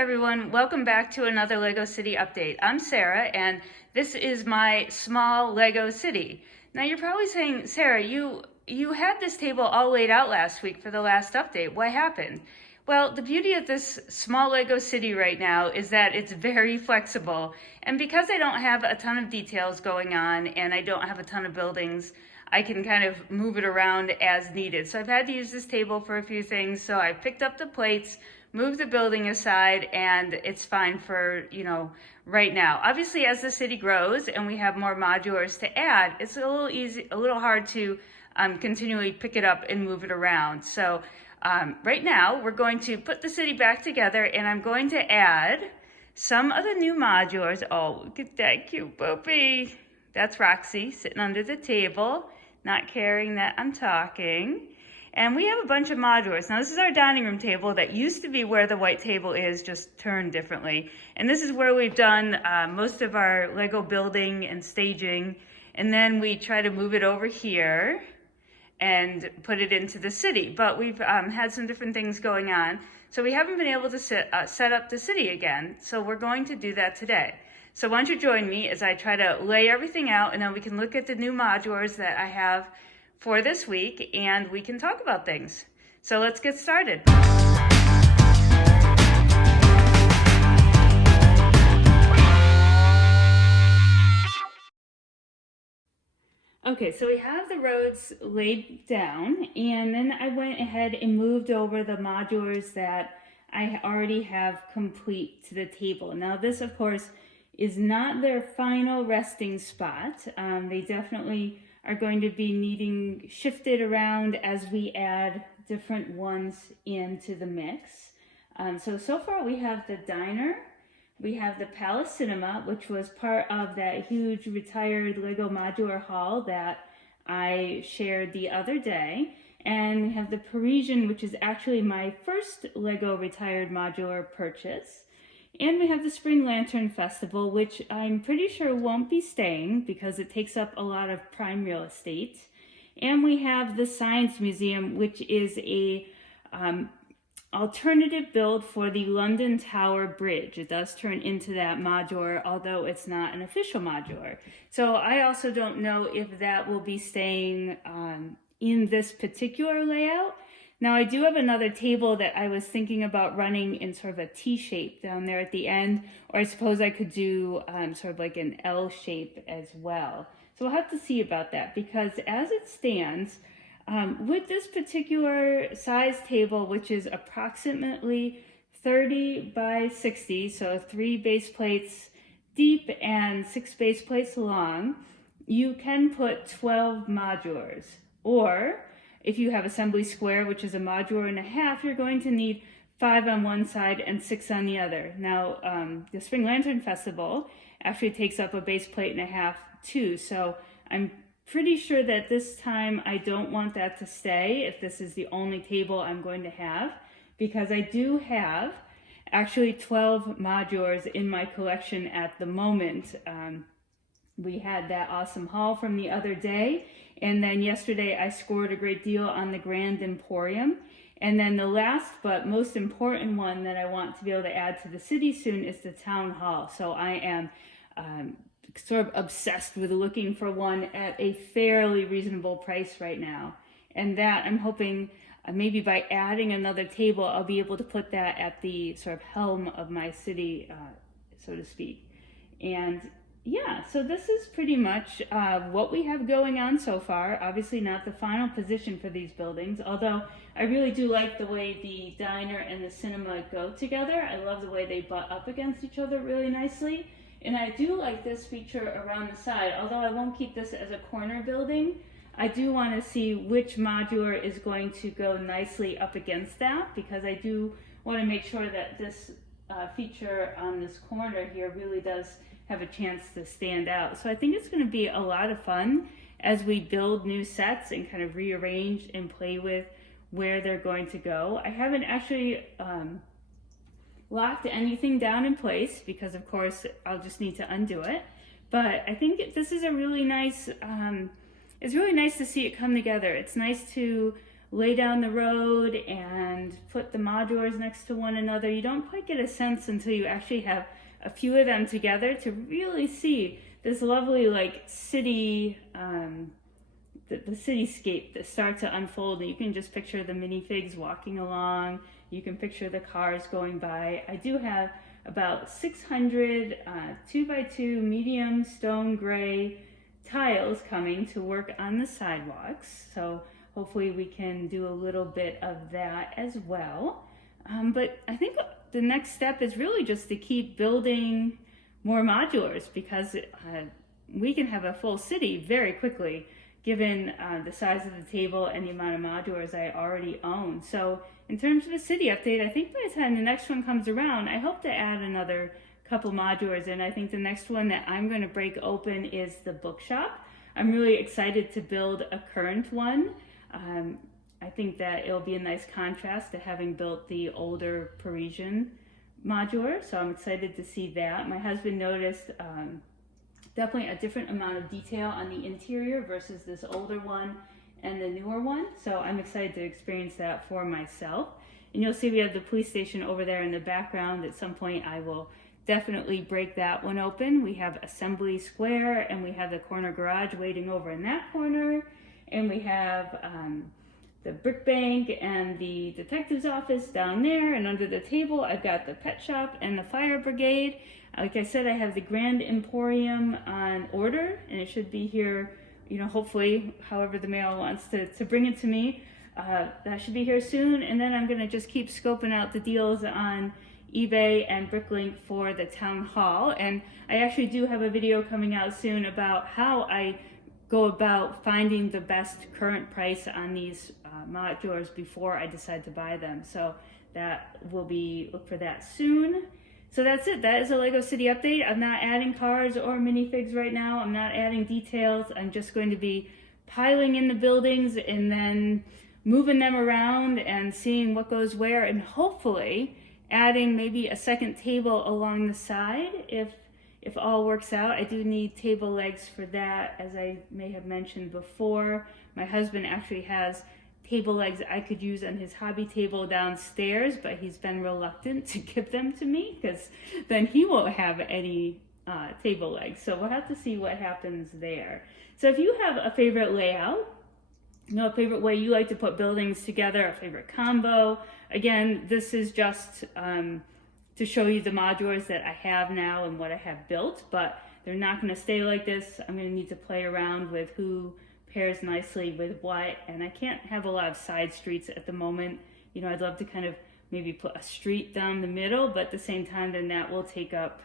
everyone, welcome back to another Lego City update. I'm Sarah and this is my small Lego city. Now you're probably saying, Sarah, you had this table all laid out last week for the last update. What happened? Well, the beauty of this small Lego city right now is that it's very flexible, and because I don't have a ton of details going on and I don't have a ton of buildings, I can kind of move it around as needed. So I've had to use this table for a few things. So I picked up the plates, moved the building aside, and it's fine for, right now. Obviously, as the city grows and we have more modulars to add, it's a little hard to continually pick it up and move it around. So right now, we're going to put the city back together, and I'm going to add some of the new modulars. Oh, look at that cute puppy. That's Roxy sitting under the table, not caring that I'm talking. And we have a bunch of modulars. Now this is our dining room table that used to be where the white table is, just turned differently. And this is where we've done most of our Lego building and staging. And then we try to move it over here and put it into the city. But we've had some different things going on. So we haven't been able to set up the city again. So we're going to do that today. So why don't you join me as I try to lay everything out, and then we can look at the new modulars that I have for this week, and we can talk about things. So let's get started. Okay, so we have the roads laid down, and then I went ahead and moved over the modulars that I already have complete to the table. Now this, of course, is not their final resting spot. They definitely are going to be needing shifted around as we add different ones into the mix. So far we have the diner, we have the Palace Cinema, which was part of that huge retired Lego modular hall that I shared the other day. And we have the Parisian, which is actually my first Lego retired modular purchase. And we have the Spring Lantern Festival, which I'm pretty sure won't be staying because it takes up a lot of prime real estate. And we have the Science Museum, which is a alternative build for the London Tower Bridge. It does turn into that modular, although it's not an official modular. So I also don't know if that will be staying in this particular layout. Now I do have another table that I was thinking about running in sort of a T shape down there at the end, or I suppose I could do sort of like an L shape as well. So we'll have to see about that, because as it stands, with this particular size table, which is approximately 30 by 60, so 3 base plates deep and 6 base plates long, you can put 12 modulars. Or if you have assembly square, which is a modular and a half, you're going to need 5 on one side and 6 on the other. Now, the Spring Lantern Festival actually takes up a base plate and a half too. So I'm pretty sure that this time I don't want that to stay if this is the only table I'm going to have, because I do have actually 12 modulars in my collection at the moment. We had that awesome haul from the other day, and then yesterday I scored a great deal on the Grand Emporium. And then the last but most important one that I want to be able to add to the city soon is the Town Hall. So I am sort of obsessed with looking for one at a fairly reasonable price right now. And that I'm hoping maybe by adding another table, I'll be able to put that at the sort of helm of my city, so to speak. And yeah, so this is pretty much what we have going on so far. Obviously not the final position for these buildings, although I really do like the way the diner and the cinema go together. I love the way they butt up against each other really nicely. And I do like this feature around the side, although I won't keep this as a corner building. I do want to see which modular is going to go nicely up against that, because I do want to make sure that this feature on this corner here really does have a chance to stand out. So I think it's going to be a lot of fun as we build new sets and kind of rearrange and play with where they're going to go. I haven't actually locked anything down in place because of course I'll just need to undo it. But I think this is a really nice, it's really nice to see it come together. It's nice to lay down the road and put the modulars next to one another, you don't quite get a sense until you actually have a few of them together to really see this lovely like city, the cityscape that starts to unfold. And you can just picture the minifigs walking along. You can picture the cars going by. I do have about 600 2x2 medium stone gray tiles coming to work on the sidewalks. So hopefully we can do a little bit of that as well. But I think the next step is really just to keep building more modulars, because we can have a full city very quickly given the size of the table and the amount of modulars I already own. So in terms of a city update, I think by the time the next one comes around, I hope to add another couple modulars. And I think the next one that I'm going to break open is the bookshop. I'm really excited to build a current one. I think that it'll be a nice contrast to having built the older Parisian modular, so I'm excited to see that. My husband noticed definitely a different amount of detail on the interior versus this older one and the newer one, so I'm excited to experience that for myself. And you'll see we have the police station over there in the background. At some point I will definitely break that one open. We have Assembly Square, and we have the corner garage waiting over in that corner, and we have the brick bank and the detective's office down there, and under the table I've got the pet shop and the fire brigade. Like I said, I have the Grand Emporium on order, and it should be here, you know, hopefully, however the mail wants to bring it to me. That should be here soon, and then I'm going to just keep scoping out the deals on eBay and Bricklink for the town hall. And I actually do have a video coming out soon about how I go about finding the best current price on these modulars before I decide to buy them. So that will be, look for that soon. So that's it. That is a Lego City update. I'm not adding cars or minifigs right now. I'm not adding details. I'm just going to be piling in the buildings and then moving them around and seeing what goes where, and hopefully adding maybe a second table along the side if all works out. I do need table legs for that, as I may have mentioned before. My husband actually has table legs I could use on his hobby table downstairs, but he's been reluctant to give them to me because then he won't have any table legs. So we'll have to see what happens there. So if you have a favorite layout, you know, a favorite way you like to put buildings together, a favorite combo, again, this is just to show you the modulars that I have now and what I have built, but they're not going to stay like this. I'm going to need to play around with who pairs nicely with what, and I can't have a lot of side streets at the moment. You know, I'd love to kind of maybe put a street down the middle, but at the same time, then that will take up,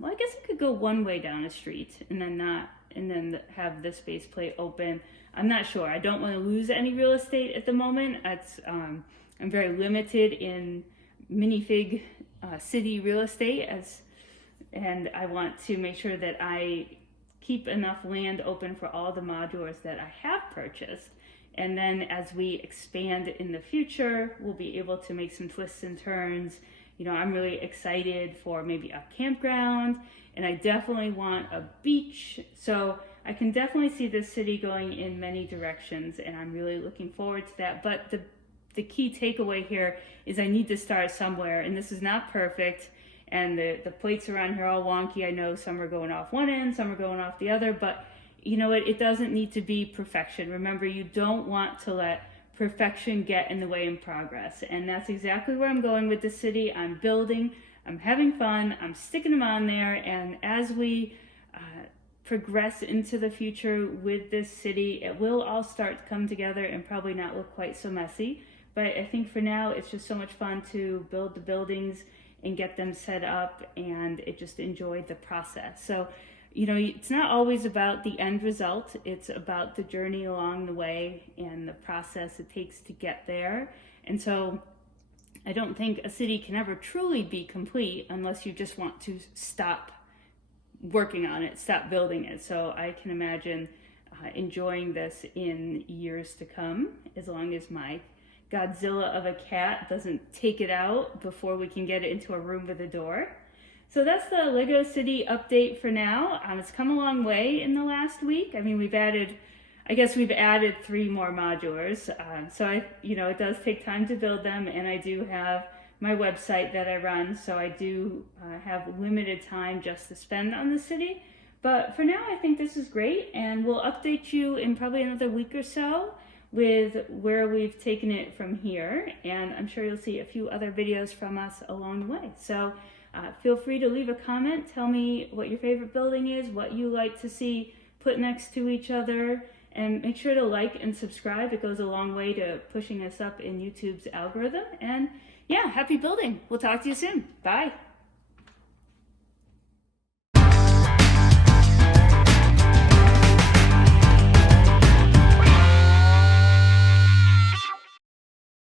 well, I guess I could go one way down a street and then have this space plate open. I'm not sure. I don't want to lose any real estate at the moment. It's, I'm very limited in minifig city real estate, and I want to make sure that I keep enough land open for all the modulars that I have purchased. And then as we expand in the future, we'll be able to make some twists and turns. You know, I'm really excited for maybe a campground, and I definitely want a beach. So I can definitely see this city going in many directions, and I'm really looking forward to that. But the key takeaway here is I need to start somewhere, and this is not perfect. And the plates around here are all wonky. I know some are going off one end, some are going off the other, but you know what? It doesn't need to be perfection. Remember, you don't want to let perfection get in the way in progress. And that's exactly where I'm going with the city. I'm building, I'm having fun, I'm sticking them on there. And as we progress into the future with this city, it will all start to come together and probably not look quite so messy. But I think for now, it's just so much fun to build the buildings and get them set up, and it just enjoyed the process. So, you know, it's not always about the end result. It's about the journey along the way and the process it takes to get there. And so I don't think a city can ever truly be complete unless you just want to stop working on it, stop building it. So I can imagine enjoying this in years to come, as long as my Godzilla of a cat doesn't take it out before we can get it into a room with a door. So that's the Lego City update for now. It's come a long way in the last week. I mean, we've added I guess we've added 3 more modulars. So it does take time to build them, and I do have my website that I run, so I do have limited time just to spend on the city. But for now, I think this is great, and we'll update you in probably another week or so with where we've taken it from here, and I'm sure you'll see a few other videos from us along the way. So feel free to leave a comment, tell me what your favorite building is, what you like to see put next to each other, and make sure to like and subscribe. It goes a long way to pushing us up in YouTube's algorithm. And yeah, happy building. We'll talk to you soon. Bye.